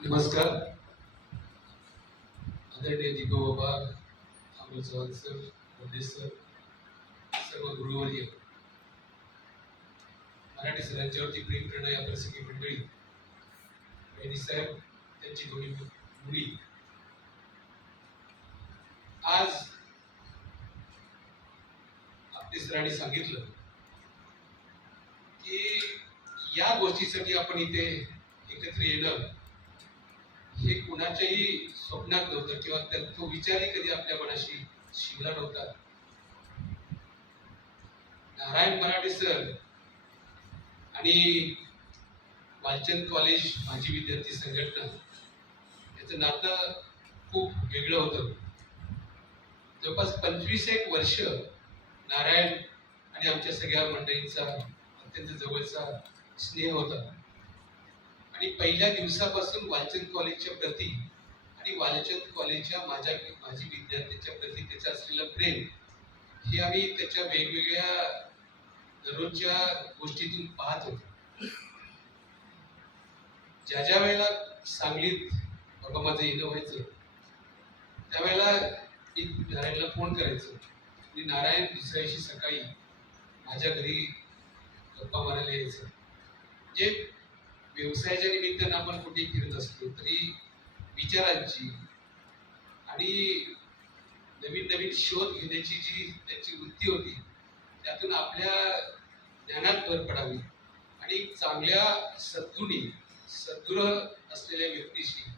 नमस्कार. आदरणीय दिगो बाबा, अमोल चव्हाण सर, वंदे सर, सर्व गुरुवर्य, मराठी सरांच्यावरती प्रेम करणं या प्रसंगी मंडळी, वहिनी साहेब, त्यांची दोन्ही मुली. आज आपल्या सरांनी सांगितलं की या गोष्टीसाठी आपण इथे एकत्र येणं हे कुणाच्याही स्वप्नात नव्हतं किंवा तो विचारही कधी आपल्या मनाशी शिवला नव्हता. नारायण मराठे सर आणि वालचंद कॉलेज माजी विद्यार्थी संघटना याचं नातं खूप वेगळं होतं. जवळपास 25 वर्ष नारायण आणि आमच्या सगळ्या मंडळींचा अत्यंत जवळचा स्नेह होता आणि पहिल्या दिवसापासून वालचंद कॉलेजच्या प्रती आणि वालचंद कॉलेजच्या माजी विद्यार्थ्यांच्या प्रती त्याचं असलेलं प्रेम हे आम्ही त्याच्या वेगवेगळ्या दररोजच्या गोष्टीतून पाहत होतो. ज्या ज्या वेळेला सांगलीत बाबा माझं येणं व्हायचं त्यावेळेला मी नारायणला फोन करायचो आणि नारायण दुसऱ्या दिवशी सकाळी माझ्या घरी गप्पा मारायला यायचं. म्हणजे व्यवसायाच्या निमित्तानं आपण कुठे फिरत असलो तरी विचारांची आणि नवीन नवीन शोध घेण्याची जी त्यांची वृत्ती होती त्यातून आपल्या ज्ञानात भर पडावी आणि चांगल्या सदृढ असलेल्या व्यक्तीशी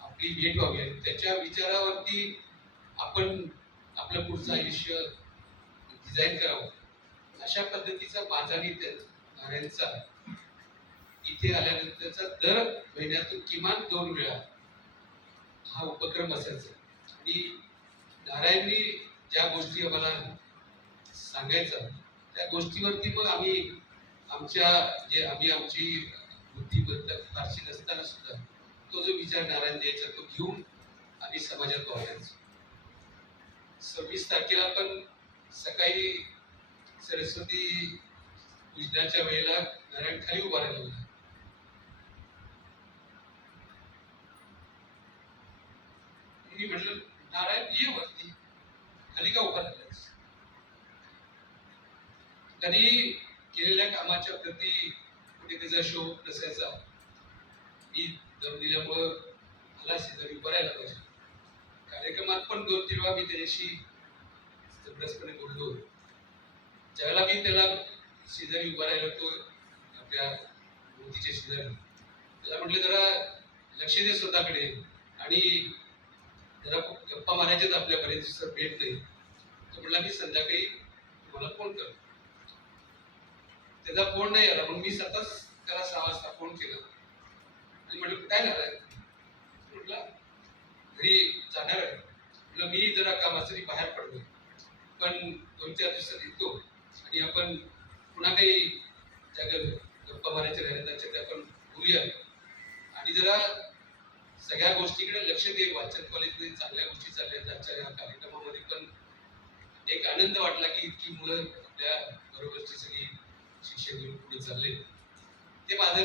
आपली भेट व्हावी आणि त्याच्या विचारावरती आपण आपलं पुढचं आयुष्य डिझाईन करावं. अशा पद्धतीचा माझा आणि नारायणचा इथे आल्यानंतरचा दर महिन्यातून किमान 2 वेळा हा उपक्रम असायचा आणि नारायणनी ज्या गोष्टी आम्हाला सांगायचा त्या गोष्टीवरती मग आम्ही आमची बुद्धिमत्ता फारशी नसताना सुद्धा तो जो विचार नारायण द्यायचा तो घेऊन आम्ही समाजात वावरायचो. 26 तारखेला पण सकाळी सरस्वती पूजनाच्या वेळेला नारायण खाली उभा राहिला. मी म्हटलं नारायण ये वरती, खाली का उभा राहिलास? कधी केलेल्या कामाच्या प्रती कुठे त्याचा शोक नसायचा. मी दम दिल्यामुळं मला शेजारी उभं राहायला पाहिजे. कार्यक्रमात पण 2-3 वेळा मी त्याच्याशी जबरदस्तपणे बोललो. ज्यावेळेला मी त्याला शेजारी उभा राहिलो तो आपल्या मूर्तीच्या शेजारी त्याला म्हटलं जरा लक्ष दे स्वतःकडे आणि जरा गप्पा मारायच्यात आपल्या बरेच दिवसात भेट नाही. तो म्हटला मी संध्याकाळी तुम्हाला फोन करतो. त्याचा फोन नाही आला. मग मी सतत त्याला 6 वाजता फोन केला आणि म्हटलं काय झालंय? म्हटलं घरी जाणार आहे. म्हटलं मी जरा कामासाठी बाहेर पडलो पण 2-4 दिवसात येतो आणि आपण पुन्हा काही ज्या गप्पा मारायच्या राहिल्या त्याच्यात आपण बोलूया आणि जरा सगळ्या गोष्टीकडे लक्ष दे. वाचन कॉलेजमध्ये चांगल्या गोष्टी चालल्या आजच्या या कार्यक्रमामध्ये पण एक आनंद वाटला की इतकी मुलं आपल्या बरोबरची सगळी शिक्षण घेऊन पुढे चालले. ते माझं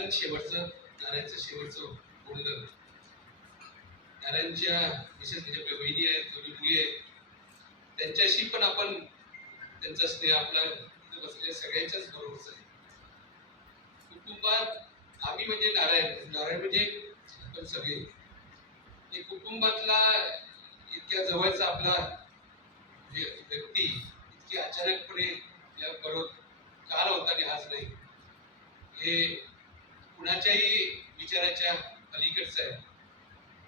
नारायणचं शेवटचं बोलणं. नारायणच्या विशेष म्हणजे आपल्या वहिनी आहेत, दोन्ही मुली आहेत, त्यांच्याशी पण आपण त्यांचा स्नेह आपला इथं बसलेल्या सगळ्यांच्याच बरोबरच आहे. कुटुंबात आम्ही म्हणजे नारायण म्हणजे आपण सगळे हे कुटुंबातला इतक्या जवळचा आपला व्यक्ती इतकी अचानकपणे या बरोबर काल होता आणि आज नाही हे कुणाच्याही विचाराच्या पलीकडचं आहे.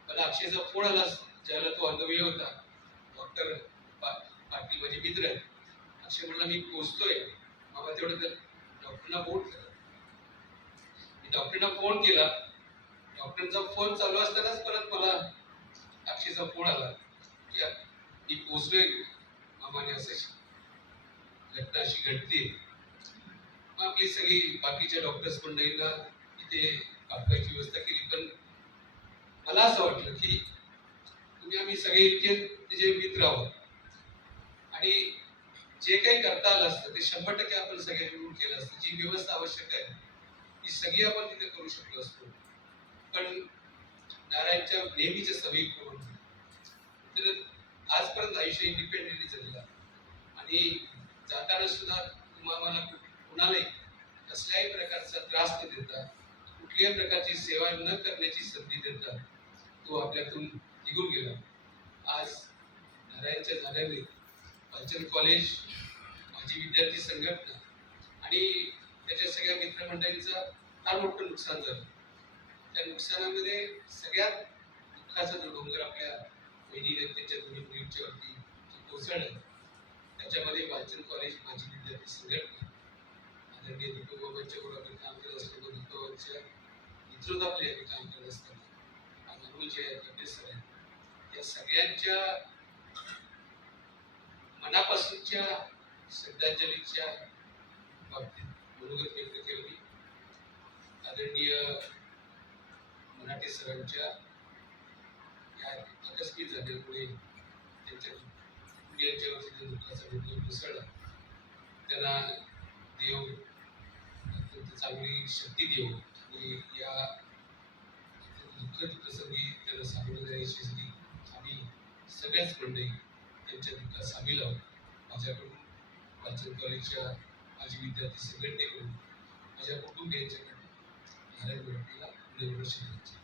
मला अक्षयचा फोन आला ज्यावेळेला तो अनुभवी होता. डॉक्टर पाटील माझे मित्र आहेत. अक्षय म्हणला मी पोचतोय बाबा तेवढं तर डॉक्टरना फोन करा. मी डॉक्टरना फोन केला. डॉक्टरचा फोन चालू असतानाच परत मला अक्षयचा फोन आला की मी पोचलोय मामाने असं घटना अशी घडते. मग आपली सगळी बाकीच्या डॉक्टर्स मंडळींना इथे पाठवायची व्यवस्था केली. पण मला असं वाटलं की तुम्ही आम्ही सगळे इतके तिचे मित्र आहोत आणि जे काही करता आलं असतं ते 100% आपण सगळ्यांनी मिळून केलं असतं. जी व्यवस्था आवश्यक आहे ती सगळी आपण तिथे करू शकलो असतो. पण नारायणच्या नेहमीच्या सवयीप्रमाणे. तर आजपर्यंत आयुष्य इंडिपेंडेंटली जगला आणि जाताना सुद्धा तुम्हाला कुणालाही कसल्याही प्रकारचा त्रास न देता, कुठल्याही प्रकारची सेवा न करण्याची संधी देता तो आपल्यातून निघून गेला. आज नारायणच्या झाल्याने वालचंद कॉलेज, माझी विद्यार्थी संघटना आणि त्याच्या सगळ्या मित्रमंडळींचं फार मोठं नुकसान झालं. त्या नुकसानामध्ये सगळ्यात दुःखाचा जो डोंगर आपल्या बहिणीने त्यांच्या दोन्ही मुलींच्या वरती कोसळलं, त्याच्यामध्ये वालचंद कॉलेज, माझी विद्यार्थी संघटना, आदरणीय दीपक बाबांच्या बरोबर काम करत असताना, दीपक बाबांच्या नेतृत्वाखाली आम्ही काम करत असताना, अमोल जे आहेत, सर आहेत, या सगळ्यांच्या मनापासूनच्या श्रद्धांजलीच्या बाबतीत मनोगत व्यक्त केलं मी. आदरणीय मराठे सरांच्या या आकस्मिक झाल्यामुळे त्यांच्या मुलींच्यावरती जो दुःखाचा डोंगर कोसळला, त्यांना देव अत्यंत चांगली शक्ती देव आणि या दुःखद प्रसंगी त्यांना सामोरं जाण्यासाठी आम्ही सगळ्याच मंडळी त्यांच्या दुःखात सामील आहोत. माझ्याकडून वालचंद कॉलेजच्या माझी विद्यार्थी संघटनेकडून, माझ्या कुटुंबियांच्याकडून नारायण गोरठेला शुभेच्छा.